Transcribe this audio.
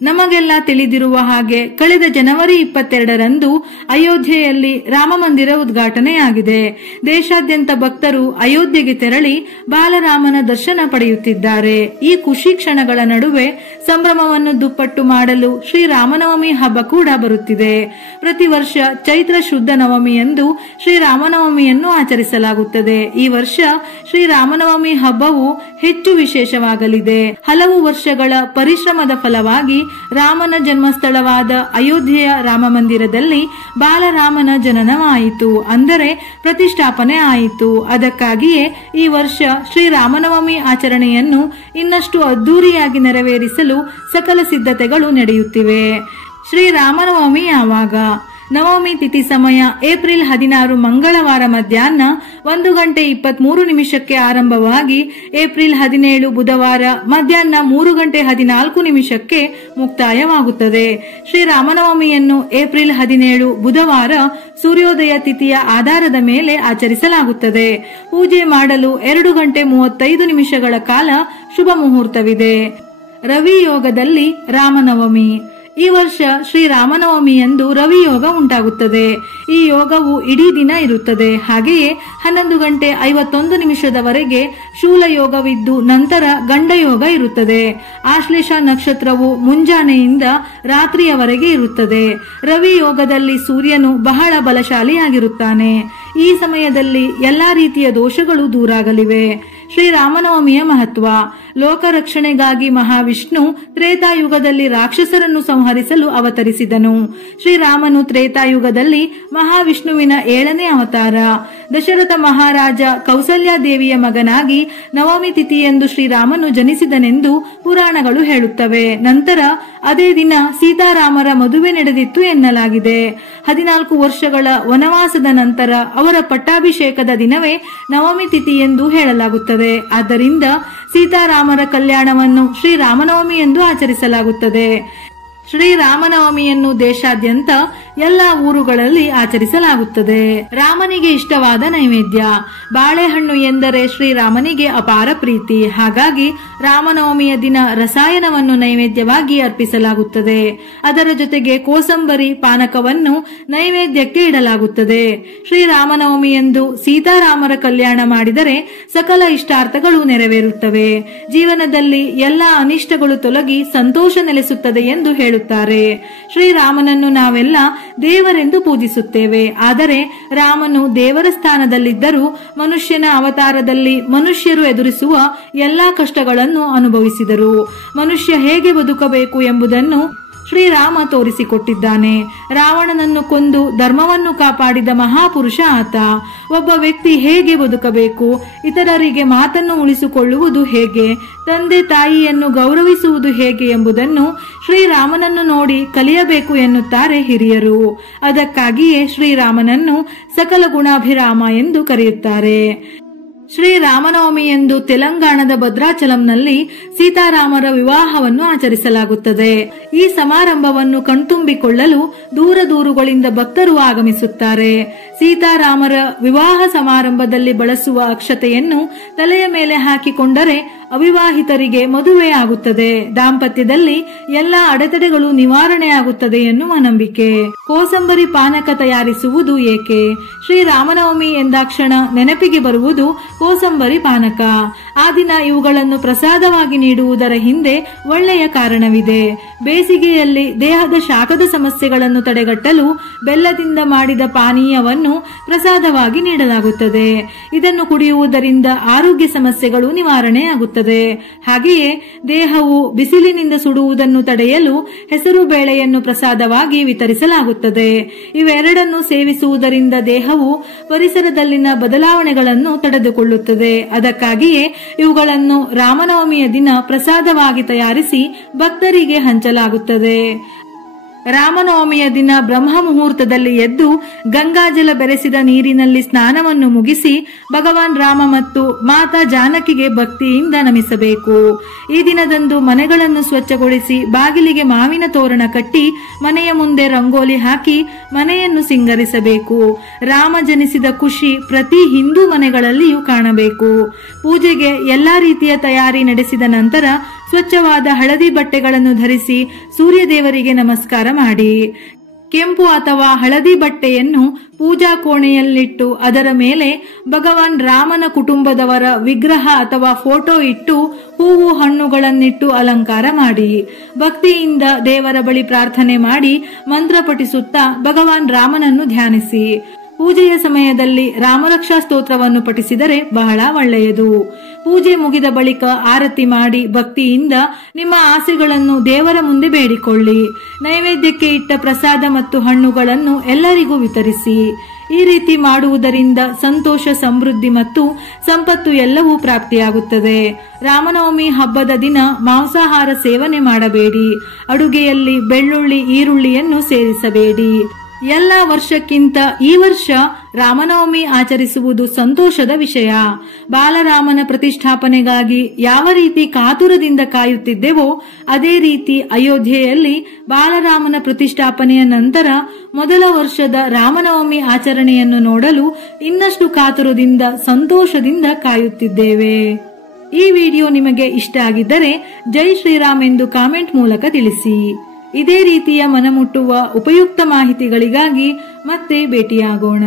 ನಮಗೆಲ್ಲ ತಿಳಿದಿರುವ ಹಾಗೆ ಕಳೆದ ಜನವರಿ 22ರಂದು ಅಯೋಧ್ಯೆಯಲ್ಲಿ ರಾಮ ಮಂದಿರ ಉದ್ಘಾಟನೆಯಾಗಿದೆ. ದೇಶಾದ್ಯಂತ ಭಕ್ತರು ಅಯೋಧ್ಯೆಗೆ ತೆರಳಿ ಬಾಲರಾಮನ ದರ್ಶನ ಪಡೆಯುತ್ತಿದ್ದಾರೆ. ಈ ಖುಷಿ ಕ್ಷಣಗಳ ನಡುವೆ ಸಂಭ್ರಮವನ್ನು ದುಪ್ಪಟ್ಟು ಮಾಡಲು ಶ್ರೀರಾಮನವಮಿ ಹಬ್ಬ ಕೂಡ ಬರುತ್ತಿದೆ. ಪ್ರತಿ ವರ್ಷ ಚೈತ್ರ ಶುದ್ಧ ನವಮಿಯಂದು ಶ್ರೀರಾಮನವಮಿಯನ್ನು ಆಚರಿಸಲಾಗುತ್ತದೆ. ಈ ವರ್ಷ ಶ್ರೀರಾಮನವಮಿ ಹಬ್ಬವು ಹೆಚ್ಚು ವಿಶೇಷವಾಗಲಿದೆ. ಹಲವು ವರ್ಷಗಳ ಪರಿಶ್ರಮದ ಫಲವಾಗಿ ರಾಮನ ಜನ್ಮಸ್ಥಳವಾದ ಅಯೋಧ್ಯೆಯ ರಾಮ ಮಂದಿರದಲ್ಲಿ ಬಾಲರಾಮನ ಜನನವಾಯಿತು, ಅಂದರೆ ಪ್ರತಿಷ್ಠಾಪನೆ ಆಯಿತು. ಅದಕ್ಕಾಗಿಯೇ ಈ ವರ್ಷ ಶ್ರೀರಾಮನವಮಿ ಆಚರಣೆಯನ್ನು ಇನ್ನಷ್ಟು ಅದ್ದೂರಿಯಾಗಿ ನೆರವೇರಿಸಲು ಸಕಲ ಸಿದ್ಧತೆಗಳು ನಡೆಯುತ್ತಿವೆ. ಶ್ರೀರಾಮನವಮಿ ಯಾವಾಗ? ನವಮಿ ತಿಥಿ ಸಮಯ ಏಪ್ರಿಲ್ 16 ಮಂಗಳವಾರ ಮಧ್ಯಾಹ್ನ 1:23 ಆರಂಭವಾಗಿ ಏಪ್ರಿಲ್ 17 ಬುಧವಾರ ಮಧ್ಯಾಹ್ನ 3:14 ಮುಕ್ತಾಯವಾಗುತ್ತದೆ. ಶ್ರೀರಾಮನವಮಿಯನ್ನು ಏಪ್ರಿಲ್ 17 ಬುಧವಾರ ಸೂರ್ಯೋದಯ ತಿಥಿಯ ಆಧಾರದ ಮೇಲೆ ಆಚರಿಸಲಾಗುತ್ತದೆ. ಪೂಜೆ ಮಾಡಲು 2:35 ಕಾಲ ಶುಭ ಮುಹೂರ್ತವಿದೆ. ರವಿ ಯೋಗದಲ್ಲಿ ರಾಮನವಮಿ. ಈ ವರ್ಷ ಶ್ರೀರಾಮನವಮಿಯಂದು ರವಿ ಯೋಗ ಉಂಟಾಗುತ್ತದೆ. ಈ ಯೋಗವು ಇಡೀ ದಿನ ಇರುತ್ತದೆ. ಹಾಗೆಯೇ 11:51 ಶೂಲ ಯೋಗವಿದ್ದು ನಂತರ ಗಂಡ ಯೋಗ ಇರುತ್ತದೆ. ಆಶ್ಲೇಷ ನಕ್ಷತ್ರವು ಮುಂಜಾನೆಯಿಂದ ರಾತ್ರಿಯವರೆಗೆ ಇರುತ್ತದೆ. ರವಿ ಯೋಗದಲ್ಲಿ ಸೂರ್ಯನು ಬಹಳ ಬಲಶಾಲಿಯಾಗಿರುತ್ತಾನೆ. ಈ ಸಮಯದಲ್ಲಿ ಎಲ್ಲಾ ರೀತಿಯ ದೋಷಗಳು ದೂರಾಗಲಿವೆ. ಶ್ರೀರಾಮನವಮಿಯ ಮಹತ್ವ. ಲೋಕ ರಕ್ಷಣೆಗಾಗಿ ಮಹಾವಿಷ್ಣು ತ್ರೇತಾಯುಗದಲ್ಲಿ ರಾಕ್ಷಸರನ್ನು ಸಂಹರಿಸಲು ಅವತರಿಸಿದನು. ಶ್ರೀರಾಮನು ತ್ರೇತಾಯುಗದಲ್ಲಿ ಮಹಾವಿಷ್ಣುವಿನ 7ನೇ ಅವತಾರ. ದಶರಥ ಮಹಾರಾಜ ಕೌಸಲ್ಯಾದೇವಿಯ ಮಗನಾಗಿ ನವಮಿ ತಿಥಿಯಂದು ಶ್ರೀರಾಮನು ಜನಿಸಿದನೆಂದು ಪುರಾಣಗಳು ಹೇಳುತ್ತವೆ. ನಂತರ ಅದೇ ದಿನ ಸೀತಾರಾಮರ ಮದುವೆ ನಡೆದಿತ್ತು ಎನ್ನಲಾಗಿದೆ. 14 ವರ್ಷಗಳ ವನವಾಸದ ನಂತರ ಅವರ ಪಟ್ಟಾಭಿಷೇಕದ ದಿನವೇ ನವಮಿ ತಿಥಿ ಎಂದು ಹೇಳಲಾಗುತ್ತದೆ. ಆದ್ದರಿಂದ ಸೀತಾರಾಮರ ಕಲ್ಯಾಣವನ್ನು ಶ್ರೀರಾಮನವಮಿ ಎಂದು ಆಚರಿಸಲಾಗುತ್ತದೆ. ಶ್ರೀರಾಮನವಮಿಯನ್ನು ದೇಶಾದ್ಯಂತ ಎಲ್ಲ ಊರುಗಳಲ್ಲಿ ಆಚರಿಸಲಾಗುತ್ತದೆ. ರಾಮನಿಗೆ ಇಷ್ಟವಾದ ನೈವೇದ್ಯ. ಬಾಳೆಹಣ್ಣು ಎಂದರೆ ಶ್ರೀರಾಮನಿಗೆ ಅಪಾರ ಪ್ರೀತಿ. ಹಾಗಾಗಿ ರಾಮನವಮಿಯ ದಿನ ರಸಾಯನವನ್ನು ನೈವೇದ್ಯವಾಗಿ ಅರ್ಪಿಸಲಾಗುತ್ತದೆ. ಅದರ ಜೊತೆಗೆ ಕೋಸಂಬರಿ ಪಾನಕವನ್ನು ನೈವೇದ್ಯಕ್ಕೆ ಇಡಲಾಗುತ್ತದೆ. ಶ್ರೀರಾಮನವಮಿಯಂದು ಸೀತಾರಾಮರ ಕಲ್ಯಾಣ ಮಾಡಿದರೆ ಸಕಲ ಇಷ್ಟಾರ್ಥಗಳು ನೆರವೇರುತ್ತವೆ. ಜೀವನದಲ್ಲಿ ಎಲ್ಲಾ ಅನಿಷ್ಟಗಳು ತೊಲಗಿ ಸಂತೋಷ ನೆಲೆಸುತ್ತದೆ ಎಂದು ಹೇಳುತ್ತಾರೆ. ಶ್ರೀರಾಮನನ್ನು ನಾವೆಲ್ಲ ದೇವರೆಂದು ಪೂಜಿಸುತ್ತೇವೆ. ಆದರೆ ರಾಮನು ದೇವರ ಸ್ಥಾನದಲ್ಲಿದ್ದರೂ ಮನುಷ್ಯನ ಅವತಾರದಲ್ಲಿ ಮನುಷ್ಯರು ಎದುರಿಸುವ ಎಲ್ಲಾ ಕಷ್ಟಗಳನ್ನು ಅನುಭವಿಸಿದರು. ಮನುಷ್ಯ ಹೇಗೆ ಬದುಕಬೇಕು ಎಂಬುದನ್ನು ಶ್ರೀರಾಮ ತೋರಿಸಿಕೊಟ್ಟಿದ್ದಾನೆ. ರಾವಣನನ್ನು ಕೊಂದು ಧರ್ಮವನ್ನು ಕಾಪಾಡಿದ ಮಹಾಪುರುಷ ಆತ. ಒಬ್ಬ ವ್ಯಕ್ತಿ ಹೇಗೆ ಬದುಕಬೇಕು, ಇತರರಿಗೆ ಮಾತನ್ನು ಉಳಿಸಿಕೊಳ್ಳುವುದು ಹೇಗೆ, ತಂದೆ ತಾಯಿಯನ್ನು ಗೌರವಿಸುವುದು ಹೇಗೆ ಎಂಬುದನ್ನು ಶ್ರೀರಾಮನನ್ನು ನೋಡಿ ಕಲಿಯಬೇಕು ಎನ್ನುತ್ತಾರೆ ಹಿರಿಯರು. ಅದಕ್ಕಾಗಿಯೇ ಶ್ರೀರಾಮನನ್ನು ಸಕಲ ಗುಣಾಭಿರಾಮ ಎಂದು ಕರೆಯುತ್ತಾರೆ. ಶ್ರೀರಾಮನವಮಿಯಂದು ತೆಲಂಗಾಣದ ಭದ್ರಾಚಲಂನಲ್ಲಿ ಸೀತಾರಾಮರ ವಿವಾಹವನ್ನು ಆಚರಿಸಲಾಗುತ್ತದೆ. ಈ ಸಮಾರಂಭವನ್ನು ಕಣ್ತುಂಬಿಕೊಳ್ಳಲು ದೂರ ದೂರುಗಳಿಂದ ಭಕ್ತರು ಆಗಮಿಸುತ್ತಾರೆ. ಸೀತಾರಾಮರ ವಿವಾಹ ಸಮಾರಂಭದಲ್ಲಿ ಬಳಸುವ ಅಕ್ಷತೆಯನ್ನು ತಲೆಯ ಮೇಲೆ ಹಾಕಿಕೊಂಡರೆ ಅವಿವಾಹಿತರಿಗೆ ಮದುವೆ ಆಗುತ್ತದೆ. ದಾಂಪತ್ಯದಲ್ಲಿ ಎಲ್ಲಾ ಅಡೆತಡೆಗಳು ನಿವಾರಣೆಯಾಗುತ್ತದೆ ಎನ್ನುವ ನಂಬಿಕೆ. ಕೋಸಂಬರಿ ಪಾನಕ ತಯಾರಿಸುವುದು ಏಕೆ? ಶ್ರೀರಾಮನವಮಿ ಎಂದಾಕ್ಷಣ ನೆನಪಿಗೆ ಬರುವುದು ಕೋಸಂಬರಿ ಪಾನಕ. ಆ ದಿನ ಇವುಗಳನ್ನು ಪ್ರಸಾದವಾಗಿ ನೀಡುವುದರ ಹಿಂದೆ ಒಳ್ಳೆಯ ಕಾರಣವಿದೆ. ಬೇಸಿಗೆಯಲ್ಲಿ ದೇಹದ ಶಾಖದ ಸಮಸ್ಯೆಗಳನ್ನು ತಡೆಗಟ್ಟಲು ಬೆಲ್ಲದಿಂದ ಮಾಡಿದ ಪಾನೀಯವನ್ನು ಪ್ರಸಾದವಾಗಿ ನೀಡಲಾಗುತ್ತದೆ. ಇದನ್ನು ಕುಡಿಯುವುದರಿಂದ ಆರೋಗ್ಯ ಸಮಸ್ಯೆಗಳು ನಿವಾರಣೆಯಾಗುತ್ತದೆ. ಹಾಗೆಯೇ ದೇಹವು ಬಿಸಿಲಿನಿಂದ ಸುಡುವುದನ್ನು ತಡೆಯಲು ಹೆಸರು ಬೇಳೆಯನ್ನು ಪ್ರಸಾದವಾಗಿ ವಿತರಿಸಲಾಗುತ್ತದೆ. ಇವೆರಡನ್ನು ಸೇವಿಸುವುದರಿಂದ ದೇಹವು ಪರಿಸರದಲ್ಲಿನ ಬದಲಾವಣೆಗಳನ್ನು ತಡೆದುಕೊಳ್ಳುತ್ತದೆ. ಅದಕ್ಕಾಗಿಯೇ ಇವುಗಳನ್ನು ರಾಮನವಮಿಯ ದಿನ ಪ್ರಸಾದವಾಗಿ ತಯಾರಿಸಿ ಭಕ್ತರಿಗೆ ಹಂಚಲಾಗುತ್ತದೆ. ರಾಮನವಮಿಯ ದಿನ ಬ್ರಹ್ಮ ಮುಹೂರ್ತದಲ್ಲಿ ಎದ್ದು ಗಂಗಾಜಲ ಬೆರೆಸಿದ ನೀರಿನಲ್ಲಿ ಸ್ನಾನವನ್ನು ಮುಗಿಸಿ ಭಗವಾನ್ ರಾಮ ಮತ್ತು ಮಾತಾ ಜಾನಕಿಗೆ ಭಕ್ತಿಯಿಂದ ನಮಿಸಬೇಕು. ಈ ದಿನದಂದು ಮನೆಗಳನ್ನು ಸ್ವಚ್ಛಗೊಳಿಸಿ ಬಾಗಿಲಿಗೆ ಮಾವಿನ ತೋರಣ ಕಟ್ಟಿ ಮನೆಯ ಮುಂದೆ ರಂಗೋಲಿ ಹಾಕಿ ಮನೆಯನ್ನು ಸಿಂಗರಿಸಬೇಕು. ರಾಮ ಜನಿಸಿದ ಖುಷಿ ಪ್ರತಿ ಹಿಂದೂ ಮನೆಗಳಲ್ಲಿಯೂ ಕಾಣಬೇಕು. ಪೂಜೆಗೆ ಎಲ್ಲಾ ರೀತಿಯ ತಯಾರಿ ನಡೆಸಿದ ನಂತರ ಸ್ವಚ್ಛವಾದ ಹಳದಿ ಬಟ್ಟೆಗಳನ್ನು ಧರಿಸಿ ಸೂರ್ಯ ದೇವರಿಗೆ ನಮಸ್ಕಾರ ಮಾಡಿ. ಕೆಂಪು ಅಥವಾ ಹಳದಿ ಬಟ್ಟೆಯನ್ನು ಪೂಜಾ ಕೋಣೆಯಲ್ಲಿಟ್ಟು ಅದರ ಮೇಲೆ ಭಗವಾನ್ ರಾಮನ ಕುಟುಂಬದವರ ವಿಗ್ರಹ ಅಥವಾ ಫೋಟೋ ಇಟ್ಟು ಹೂವು ಹಣ್ಣುಗಳನ್ನಿಟ್ಟು ಅಲಂಕಾರ ಮಾಡಿ. ಭಕ್ತಿಯಿಂದ ದೇವರ ಬಳಿ ಪ್ರಾರ್ಥನೆ ಮಾಡಿ ಮಂತ್ರ ಪಠಿಸುತ್ತಾ ಭಗವಾನ್ ರಾಮನನ್ನು ಧ್ಯಾನಿಸಿ. ಪೂಜೆಯ ಸಮಯದಲ್ಲಿ ರಾಮರಕ್ಷಾ ಸ್ತೋತ್ರವನ್ನು ಪಠಿಸಿದರೆ ಬಹಳ ಒಳ್ಳೆಯದು. ಪೂಜೆ ಮುಗಿದ ಬಳಿಕ ಆರತಿ ಮಾಡಿ ಭಕ್ತಿಯಿಂದ ನಿಮ್ಮ ಆಸೆಗಳನ್ನು ದೇವರ ಮುಂದೆ ಬೇಡಿಕೊಳ್ಳಿ. ನೈವೇದ್ಯಕ್ಕೆ ಇಟ್ಟ ಪ್ರಸಾದ ಮತ್ತು ಹಣ್ಣುಗಳನ್ನು ಎಲ್ಲರಿಗೂ ವಿತರಿಸಿ. ಈ ರೀತಿ ಮಾಡುವುದರಿಂದ ಸಂತೋಷ, ಸಮೃದ್ಧಿ ಮತ್ತು ಸಂಪತ್ತು ಎಲ್ಲವೂ ಪ್ರಾಪ್ತಿಯಾಗುತ್ತದೆ. ರಾಮನವಮಿ ಹಬ್ಬದ ದಿನ ಮಾಂಸಾಹಾರ ಸೇವನೆ ಮಾಡಬೇಡಿ. ಅಡುಗೆಯಲ್ಲಿ ಬೆಳ್ಳುಳ್ಳಿ, ಈರುಳ್ಳಿಯನ್ನು ಸೇರಿಸಬೇಡಿ. ಎಲ್ಲ ವರ್ಷಕ್ಕಿಂತ ಈ ವರ್ಷ ರಾಮನವಮಿ ಆಚರಿಸುವುದು ಸಂತೋಷದ ವಿಷಯ. ಬಾಲರಾಮನ ಪ್ರತಿಷ್ಠಾಪನೆಗಾಗಿ ಯಾವ ರೀತಿ ಕಾತುರದಿಂದ ಕಾಯುತ್ತಿದ್ದೆವೋ ಅದೇ ರೀತಿ ಅಯೋಧ್ಯೆಯಲ್ಲಿ ಬಾಲರಾಮನ ಪ್ರತಿಷ್ಠಾಪನೆಯ ನಂತರ ಮೊದಲ ವರ್ಷದ ರಾಮನವಮಿ ಆಚರಣೆಯನ್ನು ನೋಡಲು ಇನ್ನಷ್ಟು ಕಾತುರದಿಂದ, ಸಂತೋಷದಿಂದ ಕಾಯುತ್ತಿದ್ದೇವೆ. ಈ ವಿಡಿಯೋ ನಿಮಗೆ ಇಷ್ಟ ಆಗಿದ್ದರೆ ಜೈ ಶ್ರೀರಾಮ್ ಎಂದು ಕಾಮೆಂಟ್ ಮೂಲಕ ತಿಳಿಸಿ. ಇದೇ ರೀತಿಯ ಮನಮುಟ್ಟುವ ಉಪಯುಕ್ತ ಮಾಹಿತಿಗಳಿಗಾಗಿ ಮತ್ತೆ ಭೇಟಿಯಾಗೋಣ.